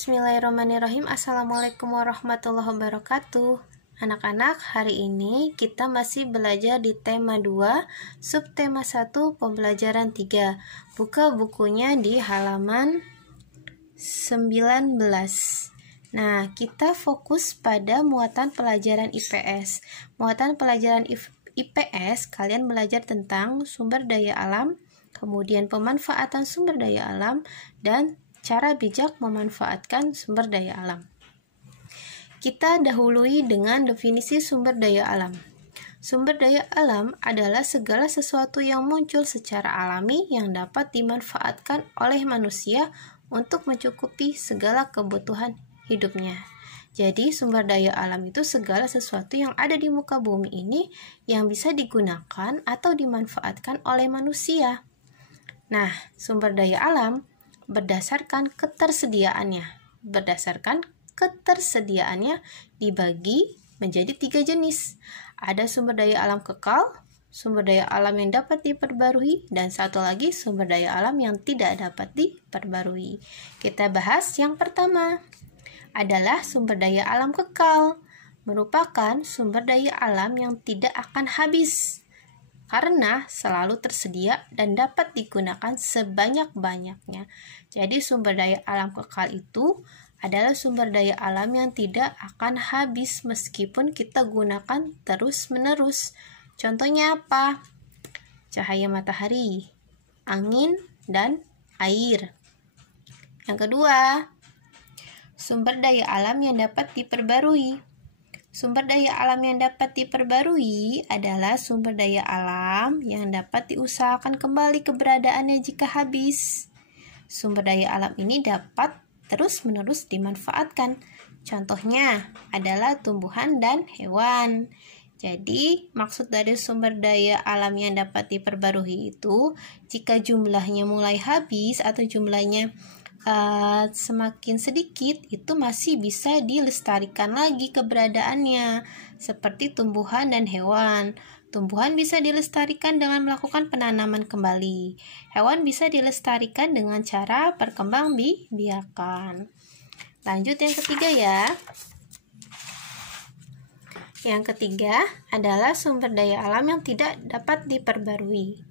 Bismillahirrahmanirrahim. Assalamualaikum warahmatullahi wabarakatuh. Anak-anak, hari ini kita masih belajar di tema 2, subtema 1, pembelajaran 3. Buka bukunya di halaman 19. Nah, kita fokus pada muatan pelajaran IPS. Muatan pelajaran IPS, kalian belajar tentang sumber daya alam, kemudian pemanfaatan sumber daya alam, dan cara bijak memanfaatkan sumber daya alam. Kita dahului dengan definisi sumber daya alam. Sumber daya alam adalah segala sesuatu yang muncul secara alami yang dapat dimanfaatkan oleh manusia untuk mencukupi segala kebutuhan hidupnya. Jadi sumber daya alam itu segala sesuatu yang ada di muka bumi ini yang bisa digunakan atau dimanfaatkan oleh manusia. Nah, sumber daya alam berdasarkan ketersediaannya dibagi menjadi 3 jenis. Ada sumber daya alam kekal, sumber daya alam yang dapat diperbarui, dan satu lagi sumber daya alam yang tidak dapat diperbarui. Kita bahas yang pertama adalah sumber daya alam kekal. Merupakan sumber daya alam yang tidak akan habis karena selalu tersedia dan dapat digunakan sebanyak-banyaknya. Jadi sumber daya alam kekal itu adalah sumber daya alam yang tidak akan habis meskipun kita gunakan terus-menerus. Contohnya apa? Cahaya matahari, angin, dan air. Yang kedua, sumber daya alam yang dapat diperbarui. Sumber daya alam yang dapat diperbarui adalah sumber daya alam yang dapat diusahakan kembali keberadaannya jika habis. Sumber daya alam ini dapat terus-menerus dimanfaatkan. Contohnya adalah tumbuhan dan hewan. Jadi, maksud dari sumber daya alam yang dapat diperbarui itu, jika jumlahnya mulai habis atau jumlahnya semakin sedikit, itu masih bisa dilestarikan lagi keberadaannya, seperti tumbuhan dan hewan. Tumbuhan bisa dilestarikan dengan melakukan penanaman kembali. Hewan bisa dilestarikan dengan cara perkembangbiakan. Lanjut yang ketiga ya. Yang ketiga adalah sumber daya alam yang tidak dapat diperbarui.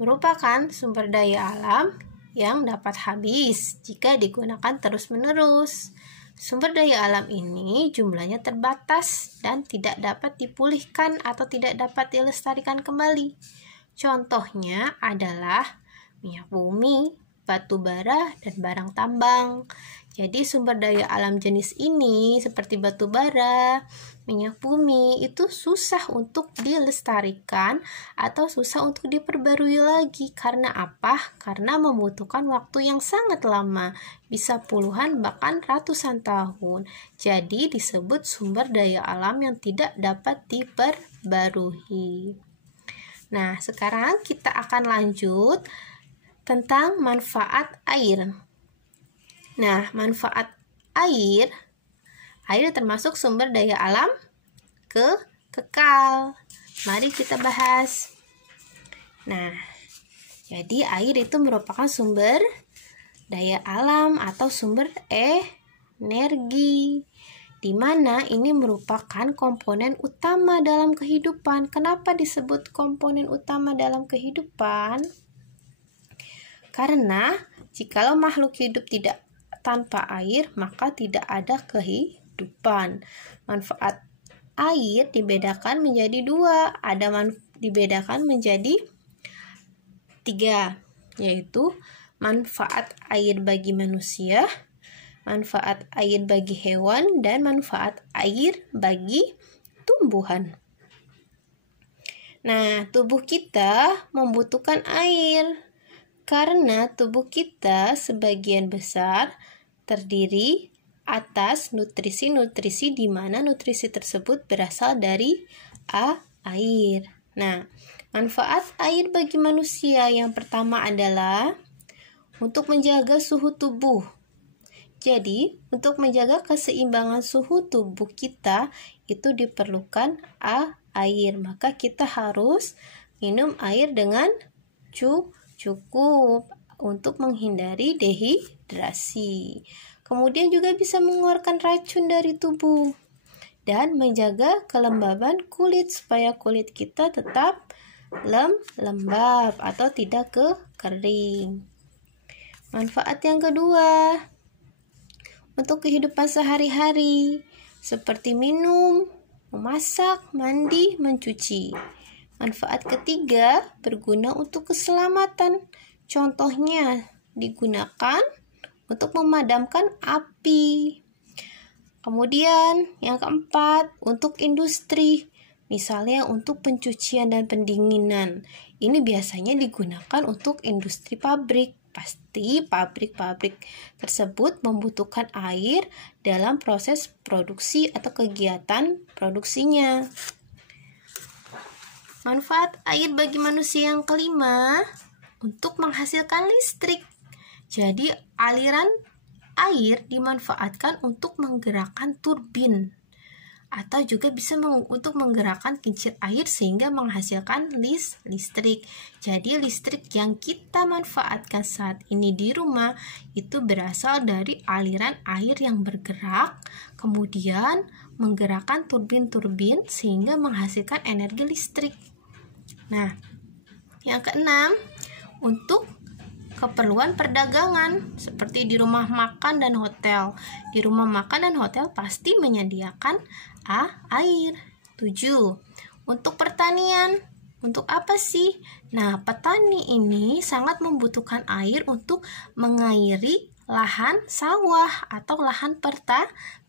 Merupakan sumber daya alam yang dapat habis jika digunakan terus-menerus. Sumber daya alam ini jumlahnya terbatas dan tidak dapat dipulihkan atau tidak dapat dilestarikan kembali. Contohnya adalah minyak bumi, batu bara, dan barang tambang. Jadi sumber daya alam jenis ini seperti batu bara, minyak bumi itu susah untuk dilestarikan atau susah untuk diperbarui lagi. Karena apa? Karena membutuhkan waktu yang sangat lama, bisa puluhan bahkan ratusan tahun. Jadi disebut sumber daya alam yang tidak dapat diperbarui. Nah, sekarang kita akan lanjut tentang manfaat air. Nah, manfaat air termasuk sumber daya alam kekal. Mari kita bahas. Nah, jadi air itu merupakan sumber daya alam atau sumber energi, di mana ini merupakan komponen utama dalam kehidupan. Kenapa disebut komponen utama dalam kehidupan? Karena jikalau makhluk hidup tidak tanpa air, maka tidak ada kehidupan. Manfaat air dibedakan menjadi 2, dibedakan menjadi 3, yaitu manfaat air bagi manusia, manfaat air bagi hewan, dan manfaat air bagi tumbuhan. Nah, tubuh kita membutuhkan air karena tubuh kita sebagian besar terdiri atas nutrisi-nutrisi di mana nutrisi tersebut berasal dari air. Nah, manfaat air bagi manusia yang pertama adalah untuk menjaga suhu tubuh. Jadi, untuk menjaga keseimbangan suhu tubuh kita itu diperlukan air. Maka kita harus minum air dengan cukup untuk menghindari dehidrasi. kemudian juga bisa mengeluarkan racun dari tubuh, dan menjaga kelembaban kulit supaya kulit kita tetap lembab atau tidak kering. Manfaat yang kedua, untuk kehidupan sehari-hari, seperti minum, memasak, mandi, mencuci. Manfaat ketiga, berguna untuk keselamatan. Contohnya, digunakan untuk memadamkan api. Kemudian yang keempat, untuk industri, misalnya untuk pencucian dan pendinginan. Ini biasanya digunakan untuk industri pabrik. Pasti pabrik-pabrik tersebut membutuhkan air dalam proses produksi atau kegiatan produksinya. Manfaat air bagi manusia yang kelima, untuk menghasilkan listrik. Jadi aliran air dimanfaatkan untuk menggerakkan turbin atau juga bisa untuk menggerakkan kincir air sehingga menghasilkan listrik. Jadi listrik yang kita manfaatkan saat ini di rumah itu berasal dari aliran air yang bergerak, kemudian menggerakkan turbin-turbin sehingga menghasilkan energi listrik. Nah, yang keenam, untuk keperluan perdagangan seperti di rumah makan dan hotel. Di rumah makan dan hotel pasti menyediakan air. 7. Untuk pertanian. Untuk apa sih? Nah, petani ini sangat membutuhkan air untuk mengairi lahan sawah atau lahan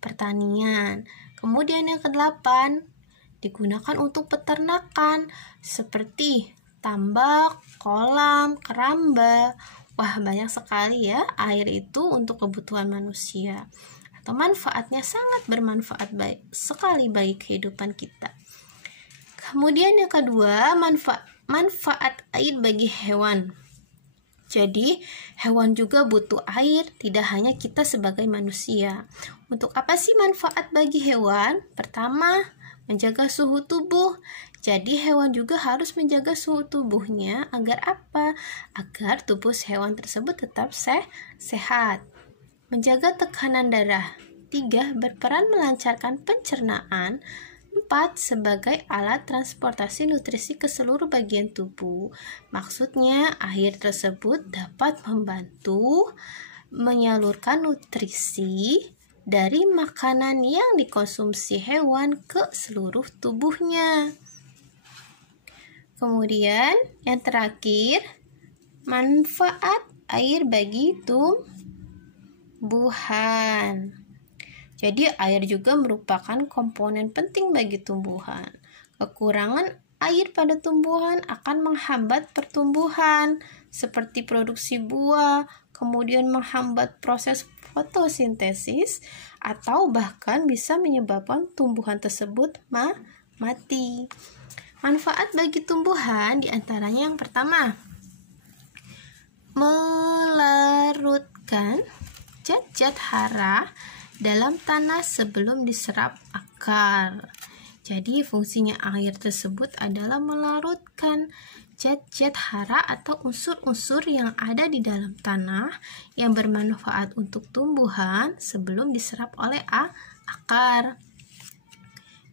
pertanian. Kemudian yang ke-8, digunakan untuk peternakan seperti tambak, kolam, keramba. Wah, banyak sekali ya air itu untuk kebutuhan manusia. Atau manfaatnya sangat bermanfaat sekali bagi kehidupan kita. Kemudian yang kedua, manfaat air bagi hewan. Jadi, hewan juga butuh air, tidak hanya kita sebagai manusia. Untuk apa sih manfaat bagi hewan? Pertama, menjaga suhu tubuh. Jadi hewan juga harus menjaga suhu tubuhnya agar apa? Agar tubuh hewan tersebut tetap sehat. Menjaga tekanan darah. 3. Berperan melancarkan pencernaan. 4. Sebagai alat transportasi nutrisi ke seluruh bagian tubuh. Maksudnya air tersebut dapat membantu menyalurkan nutrisi dari makanan yang dikonsumsi hewan ke seluruh tubuhnya. Kemudian yang terakhir, manfaat air bagi tumbuhan. Jadi air juga merupakan komponen penting bagi tumbuhan. Kekurangan air pada tumbuhan akan menghambat pertumbuhan seperti produksi buah, kemudian menghambat proses fotosintesis, atau bahkan bisa menyebabkan tumbuhan tersebut mati. Manfaat bagi tumbuhan diantaranya yang pertama, melarutkan zat-zat hara dalam tanah sebelum diserap akar. Jadi fungsinya air tersebut adalah melarutkan zat-zat hara atau unsur-unsur yang ada di dalam tanah yang bermanfaat untuk tumbuhan sebelum diserap oleh akar.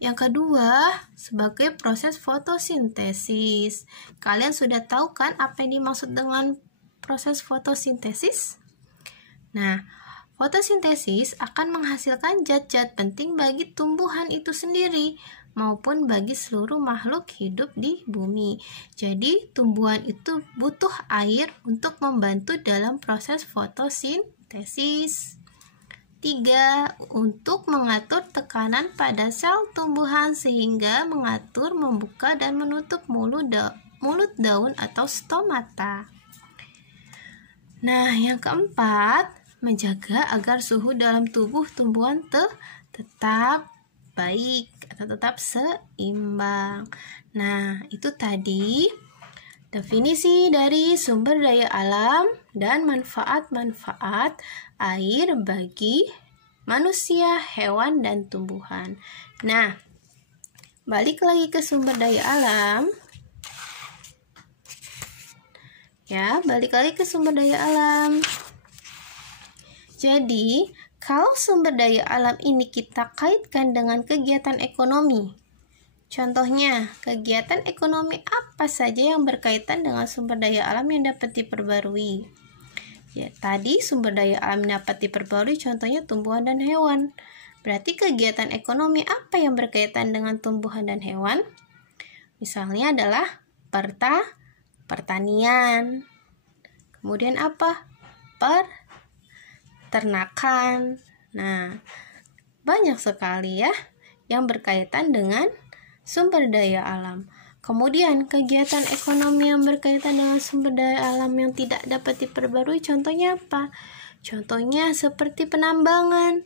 Yang kedua, sebagai proses fotosintesis. Kalian sudah tahu kan apa yang dimaksud dengan proses fotosintesis? Nah, fotosintesis akan menghasilkan zat-zat penting bagi tumbuhan itu sendiri maupun bagi seluruh makhluk hidup di bumi. Jadi, tumbuhan itu butuh air untuk membantu dalam proses fotosintesis. 3. Untuk mengatur tekanan pada sel tumbuhan sehingga mengatur, membuka, dan menutup mulut daun atau stomata. Nah, yang keempat, menjaga agar suhu dalam tubuh tumbuhan tetap baik atau tetap seimbang. Nah, itu tadi definisi dari sumber daya alam dan manfaat-manfaat air bagi manusia, hewan, dan tumbuhan. Nah, balik lagi ke sumber daya alam. Ya, balik lagi ke sumber daya alam. Jadi, Kalau sumber daya alam ini kita kaitkan dengan kegiatan ekonomi, contohnya, kegiatan ekonomi apa saja yang berkaitan dengan sumber daya alam yang dapat diperbarui? Ya, tadi sumber daya alam yang dapat diperbarui contohnya tumbuhan dan hewan. Berarti kegiatan ekonomi apa yang berkaitan dengan tumbuhan dan hewan? Misalnya adalah pertanian. Kemudian apa? Peternakan. Nah, banyak sekali ya yang berkaitan dengan sumber daya alam. Kemudian kegiatan ekonomi yang berkaitan dengan sumber daya alam yang tidak dapat diperbarui contohnya apa? Contohnya seperti penambangan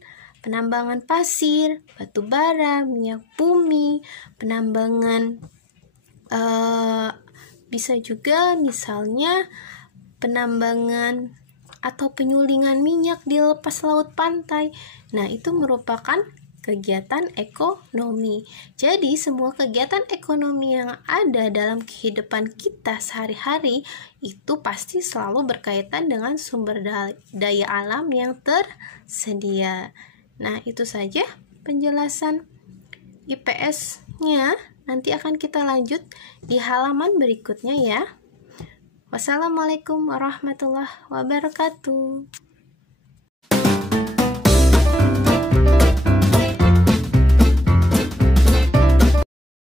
pasir, batu bara, minyak bumi, penambangan bisa juga misalnya penambangan atau penyulingan minyak di lepas laut pantai. Nah, itu merupakan kegiatan ekonomi. Jadi, semua kegiatan ekonomi yang ada dalam kehidupan kita sehari-hari itu pasti selalu berkaitan dengan sumber daya alam yang tersedia. Nah, itu saja penjelasan IPS-nya. Nanti akan kita lanjut di halaman berikutnya ya. Wassalamualaikum warahmatullahi wabarakatuh.